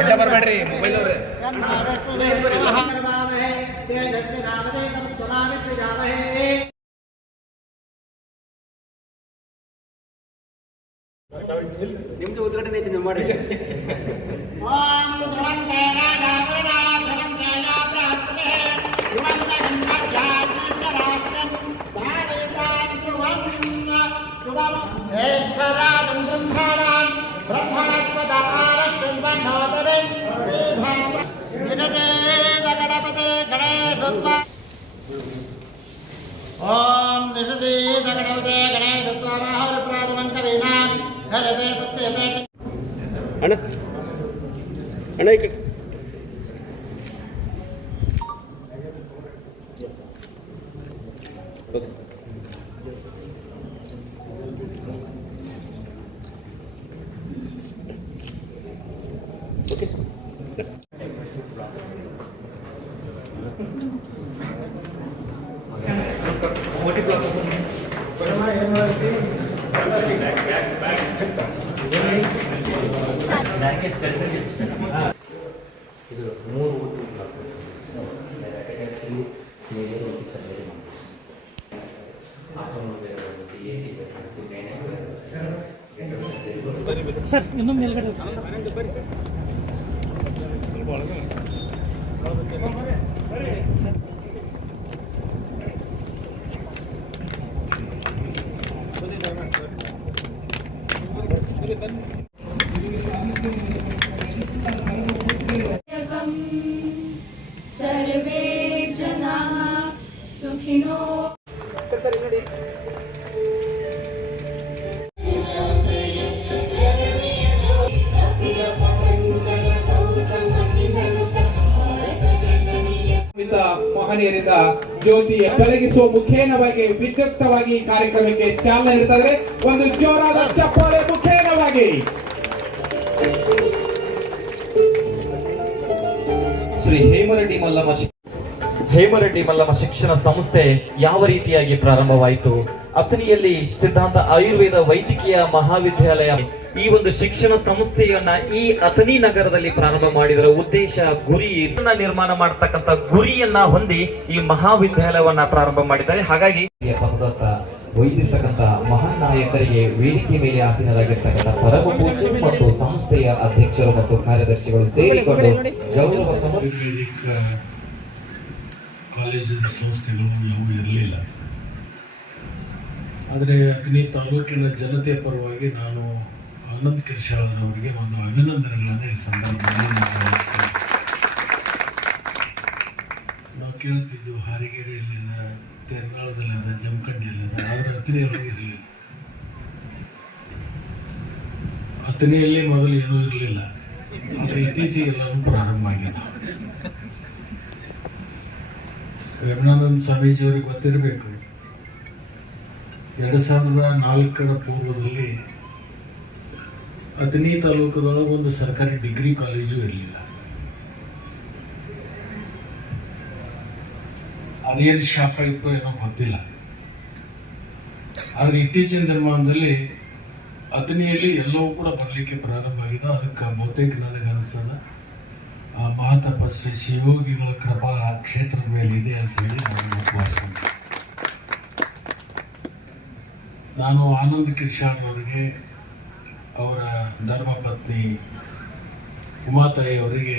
ಅಡ್ಡ ಬರಬೇಡ್ರಿ ಮೊಬೈಲ್ ಅವ್ರೆ. ನಿಮ್ದು ಉದ್ಘಾಟನೆ ಐತಿ ನೀವು ಮಾಡಿ. ಜ್ಯೇಷ್ಠರಾಜಂ ಗಣೇಶೋತ್ವ ಓಂ ನಿಷದೀತ ಗಣಪತೆ ಗಣೇಶೋತ್ವ ರಾಹುಲಪ್ರಾದಮಂಕರೀಣಾಂ ಧರತೆ ಸತ್ಯತೆ ಅಣ್ಣ ಅಣ್ಣ ಈ ಕಡೆ ಓಕೆ. ಓಕೆ ಇದು ಮೂರು ಮೇಲೆ ಸರ್ ಬೇರೆ ಸರ್ ಇನ್ನೂ ಮೇಲ್ಗಡೆ Thank you. ಮಹನೀಯರಿಂದ ಜ್ಯೋತಿ ಬೆಳಗಿಸುವ ಮುಖೇನವಾಗಿ, ವಿದ್ಯುಕ್ತವಾಗಿ ಕಾರ್ಯಕ್ರಮಕ್ಕೆ ಚಾಲನೆ ನೀಡ್ತಾರೆ ಒಂದು ಜೋರಾದ ಚಪ್ಪಾಳೆ ಮುಖೇನವಾಗಿ. ಶ್ರೀ ಹೇಮರೆಡ್ಡಿ ಮಲ್ಲಮ್ಮ ಹೇಮರೆಡ್ಡಿ ಮಲ್ಲಮ್ಮ ಶಿಕ್ಷಣ ಸಂಸ್ಥೆ ಯಾವ ರೀತಿಯಾಗಿ ಪ್ರಾರಂಭವಾಯಿತು? ಅಥಣಿಯಲ್ಲಿ ಸಿದ್ಧಾಂತ ಆಯುರ್ವೇದ ವೈದ್ಯಕೀಯ ಮಹಾವಿದ್ಯಾಲಯ ಈ ಒಂದು ಶಿಕ್ಷಣ ಸಂಸ್ಥೆಯನ್ನ ಈ ಅಥನಿ ನಗರದಲ್ಲಿ ಪ್ರಾರಂಭ ಮಾಡಿದರ ಉದ್ದೇಶ ಗುರಿ ಇದನ್ನ ನಿರ್ಮಾಣ ಮಾಡತಕ್ಕಂತ ಗುರಿಯನ್ನ ಹೊಂದಿ ಈ ಮಹಾವಿದ್ಯಾಲಯವನ್ನ ಪ್ರಾರಂಭ ಮಾಡಿದ್ದಾರೆ. ಹಾಗಾಗಿ ಒಯ್ದಿರ್ತಕ್ಕಂಥ ಮಹಾನ್ ನಾಯಕರಿಗೆ ವೇದಿಕೆ ಮೇಲೆ ಆಸೀನರಾಗಿರ್ತಕ್ಕಂಥ ಪರಮ ಪೂಜೆ ಮತ್ತು ಸಂಸ್ಥೆಯ ಅಧ್ಯಕ್ಷರು ಮತ್ತು ಕಾರ್ಯದರ್ಶಿಗಳು ಸೇರಿಕೊಂಡು ಗೌರವ ಕಾಲೇಜಿನ ಸಂಸ್ಥೆಗಳು ಯಾವುವು ಇರಲಿಲ್ಲ. ಆದರೆ ಅಗ್ನಿ ತಾಲೂಕಿನ ಜನತೆಯ ಪರವಾಗಿ ನಾನು ಆನಂದ್ ಅವರಿಗೆ ಒಂದು ಅಭಿನಂದನೆಗಳನ್ನು ಈ ಸಂದರ್ಭದಲ್ಲಿ. ನಾವು ಕೇಳ್ತಿದ್ದು ಹಾರಿಗೆರೆಯಲ್ಲಿದೆ ತೆರ್ನಾಳದಲ್ಲಿದೆ ಜಮಖಂಡಿಯಲ್ಲಿದೆ ಆದರೆ ಅತನಿಯೊಳಗೆ ಇರಲಿಲ್ಲ. ಅತನಿಯಲ್ಲಿ ಮೊದಲು ಏನೂ ಇರಲಿಲ್ಲ. ಆದರೆ ಇತ್ತೀಚೆಗೆ ಎಲ್ಲವೂ ಪ್ರಾರಂಭ ಆಗಿದೆ ರಘುನಾನಂದ ಸ್ವಾಮೀಜಿಯವರಿಗೆ ಗೊತ್ತಿರಬೇಕು. ಎರಡು ಸಾವಿರದ ನಾಲ್ಕರ ಪೂರ್ವದಲ್ಲಿ ಅಥಣಿ ತಾಲೂಕದೊಳಗೆ ಒಂದು ಸರ್ಕಾರಿ ಡಿಗ್ರಿ ಕಾಲೇಜು ಇರಲಿಲ್ಲ. ಅದೇನು ಶಾಪ ಇತ್ತು ಏನೋ ಗೊತ್ತಿಲ್ಲ. ಆದರೆ ಇತ್ತೀಚಿನ ದಿನಮಾನದಲ್ಲಿ ಅಥಣಿಯಲ್ಲಿ ಎಲ್ಲವೂ ಕೂಡ ಬರಲಿಕ್ಕೆ ಪ್ರಾರಂಭ ಆಗಿದೆ. ಅದಕ್ಕೆ ಬಹುತೇಕ ನನಗೆ ಅನಿಸ್ತದ ಆ ಶ್ರೀ ಶಿವಯೋಗಿಗಳ ಕೃಪಾ ಆ ಕ್ಷೇತ್ರದ ಮೇಲೆ ಇದೆ ಅಂತ ಹೇಳಿ ನಾನು ಉಪವಾಸ ನಾನು ಆನಂದ್ ಕಿರ್ಶಾಣ್ ಅವರಿಗೆ ಅವರ ಧರ್ಮಪತ್ನಿ ಉಮಾತಾಯಿ ಅವರಿಗೆ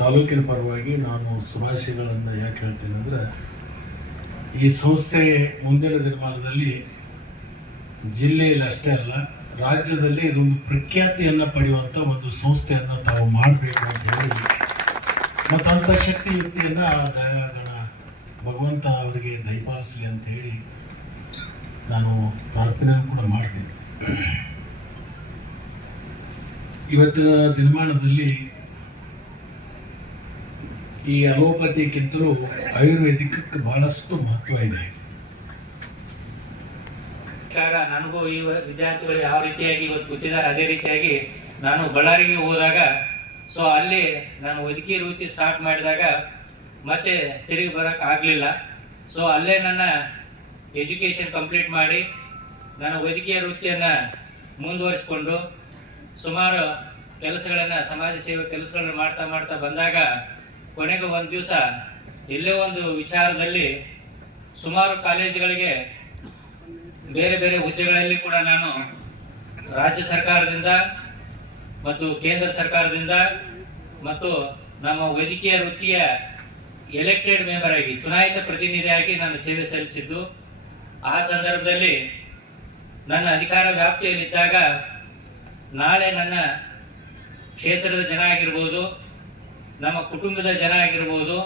ತಾಲೂಕಿನ ಪರವಾಗಿ ನಾನು ಶುಭಾಶಯಗಳನ್ನು ಯಾಕೆ ಹೇಳ್ತೀನಿ ಅಂದರೆ, ಈ ಸಂಸ್ಥೆ ಮುಂದಿನ ದಿನಮಾನದಲ್ಲಿ ಜಿಲ್ಲೆಯಲ್ಲಿ ಅಷ್ಟೇ ಅಲ್ಲ, ರಾಜ್ಯದಲ್ಲಿ ಇದೊಂದು ಪ್ರಖ್ಯಾತಿಯನ್ನು ಪಡೆಯುವಂಥ ಒಂದು ಸಂಸ್ಥೆಯನ್ನು ತಾವು ಮಾಡಬೇಕು ಅಂತ ಹೇಳಿ, ಮತ್ತು ಅಂಥ ಶಕ್ತಿ ಯುಕ್ತಿಯನ್ನು ಆ ದಯಾಗಣ ಭಗವಂತ ಅವರಿಗೆ ದಯಪಾಲಿಸಲಿ ಅಂತ ಹೇಳಿ ನಾನು ಪ್ರಾರ್ಥನೆಯನ್ನು ಕೂಡ ಮಾಡ್ತೀನಿ. ಇವತ್ತಿನ ದಿನಮಾನದಲ್ಲಿ ಈ ಅಲೋಪತಿಗಿಂತಲೂ ಆಯುರ್ವೇದಿಕಕ್ಕೆ ಬಹಳಷ್ಟು ಮಹತ್ವ ಇದೆ. ನನಗೂ ಈ ವಿದ್ಯಾರ್ಥಿಗಳು ಯಾವ ರೀತಿಯಾಗಿ ಇವತ್ತು ಕೂತಿದ್ದಾರೆ, ಅದೇ ರೀತಿಯಾಗಿ ನಾನು ಬಳ್ಳಾರಿಗೆ ಹೋದಾಗ ಸೊ ಅಲ್ಲಿ ನಾನು ವೈದ್ಯಕೀಯ ವೃತ್ತಿ ಸ್ಟಾರ್ಟ್ ಮಾಡಿದಾಗ ಮತ್ತೆ ತಿರುಗಿ ಬರಕ್ ಆಗ್ಲಿಲ್ಲ. ಸೊ ಅಲ್ಲೇ ನನ್ನ ಎಜುಕೇಶನ್ ಕಂಪ್ಲೀಟ್ ಮಾಡಿ ನಾನು ವೈದ್ಯಕೀಯ ವೃತ್ತಿಯನ್ನ ಮುಂದುವರಿಸಿಕೊಂಡು ಸುಮಾರು ಕೆಲಸಗಳನ್ನ, ಸಮಾಜ ಸೇವೆ ಕೆಲಸಗಳನ್ನ ಮಾಡ್ತಾ ಮಾಡ್ತಾ ಬಂದಾಗ ಕೊನೆಗೆ ಒಂದು ದಿವಸ ಎಲ್ಲೇ ಒಂದು ವಿಚಾರದಲ್ಲಿ ಸುಮಾರು ಕಾಲೇಜುಗಳಿಗೆ ಬೇರೆ ಬೇರೆ ಹುದ್ದೆಗಳಲ್ಲಿ ಕೂಡ ನಾನು ರಾಜ್ಯ ಸರ್ಕಾರದಿಂದ ಮತ್ತು ಕೇಂದ್ರ ಸರ್ಕಾರದಿಂದ ಮತ್ತು ನಮ್ಮ ವೈದ್ಯಕೀಯ ವೃತ್ತಿಯ ಎಲೆಕ್ಟೆಡ್ ಮೆಂಬರ್ ಆಗಿ, ಚುನಾಯಿತ ಪ್ರತಿನಿಧಿಯಾಗಿ ನಾನು ಸೇವೆ ಸಲ್ಲಿಸಿದ್ದು. ಆ ಸಂದರ್ಭದಲ್ಲಿ ನನ್ನ ಅಧಿಕಾರ ವ್ಯಾಪ್ತಿಯಲ್ಲಿದ್ದಾಗ ನಾಳೆ ನನ್ನ ಕ್ಷೇತ್ರದ ಜನ ಆಗಿರ್ಬೋದು, ನಮ್ಮ ಕುಟುಂಬದ ಜನ ಆಗಿರ್ಬೋದು,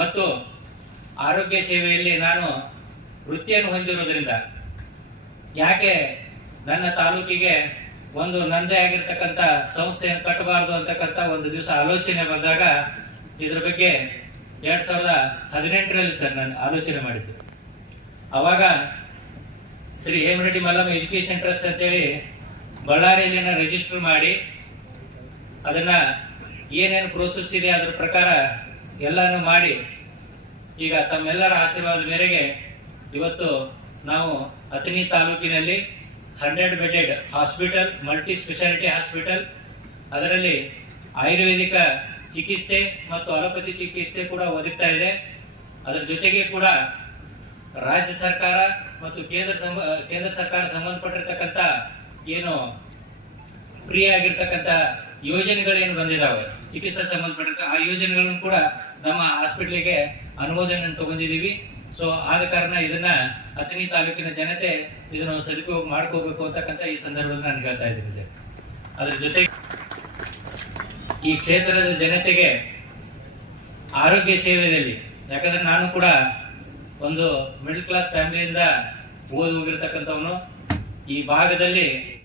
ಮತ್ತು ಆರೋಗ್ಯ ಸೇವೆಯಲ್ಲಿ ನಾನು ವೃತ್ತಿಯನ್ನು ಹೊಂದಿರೋದ್ರಿಂದ ಯಾಕೆ ನನ್ನ ತಾಲೂಕಿಗೆ ಒಂದು ನಂದೇ ಆಗಿರ್ತಕ್ಕಂಥ ಸಂಸ್ಥೆಯನ್ನು ಕಟ್ಟಬಾರದು ಅಂತಕ್ಕಂಥ ಒಂದು ದಿವಸ ಆಲೋಚನೆ ಬಂದಾಗ ಇದ್ರ ಬಗ್ಗೆ ಎರಡ್ ಸಾವಿರದ ಹದಿನೆಂಟರಲ್ಲಿ ಸರ್ ನಾನು ಆಲೋಚನೆ ಮಾಡಿದ್ದೆ. ಅವಾಗ ಶ್ರೀ ಹೇಮರೆಡ್ಡಿ ಮಲ್ಲಮ್ಮ ಎಜುಕೇಶನ್ ಟ್ರಸ್ಟ್ ಅಂತೇಳಿ ಬಳ್ಳಾರಿಯಲ್ಲಿ ರಿಜಿಸ್ಟರ್ ಮಾಡಿ, ಅದನ್ನ ಏನೇನು ಪ್ರೋಸೆಸ್ ಇದೆ ಅದರ ಪ್ರಕಾರ ಎಲ್ಲಾನು ಮಾಡಿ, ಈಗ ತಮ್ಮೆಲ್ಲರ ಆಶೀರ್ವಾದ ಮೇರೆಗೆ ಇವತ್ತು ನಾವು ಅಥಣಿ ತಾಲೂಕಿನಲ್ಲಿ hundred bedded hospital multi speciality hospital ಅದರಲ್ಲಿ ಆಯುರ್ವೇದಿಕ ಚಿಕಿತ್ಸೆ ಮತ್ತು ಅಲೋಪತಿ ಚಿಕಿತ್ಸೆ ಕೂಡ ಒದಗ್ತಾ ಇದೆ. ಅದರ ಜೊತೆಗೆ ಕೂಡ ರಾಜ್ಯ ಸರ್ಕಾರ ಮತ್ತು ಕೇಂದ್ರ ಕೇಂದ್ರ ಸರ್ಕಾರ ಸಂಬಂಧಪಟ್ಟಿರ್ತಕ್ಕಂಥ ಏನು ಫ್ರೀ ಆಗಿರ್ತಕ್ಕಂಥ ಯೋಜನೆಗಳೇನು ಬಂದಿದಾವೆ? ಚಿಕಿತ್ಸೆ ಸಂಬಂಧಪಟ್ಟ ಆ ಯೋಜನೆಗಳನ್ನು ಕೂಡ ನಮ್ಮ ಹಾಸ್ಪಿಟ್ಲಿಗೆ ಅನುಮೋದನೆ ತಗೊಂಡಿದೀವಿ ಸೊ ಆದ ಕಾರಣ ಇದನ್ನ ಅಥಣಿ ತಾಲೂಕಿನ ಜನತೆ ಇದನ್ನು ಸದುಪಯೋಗ ಮಾಡ್ಕೋಬೇಕು ಅಂತಕ್ಕಂಥ ಈ ಸಂದರ್ಭದಲ್ಲಿ ನಾನು ಹೇಳ್ತಾ ಇದ್ದೀನಿ. ಅದ್ರ ಜೊತೆಗೆ ಈ ಕ್ಷೇತ್ರದ ಜನತೆಗೆ ಆರೋಗ್ಯ ಸೇವೆಯಲ್ಲಿ, ಯಾಕಂದ್ರೆ ನಾನು ಕೂಡ ಒಂದು ಮಿಡಲ್ ಕ್ಲಾಸ್ ಫ್ಯಾಮಿಲಿಯಿಂದ ಓದಿ ಹೋಗಿರ್ತಕ್ಕಂಥವನು ಈ ಭಾಗದಲ್ಲಿ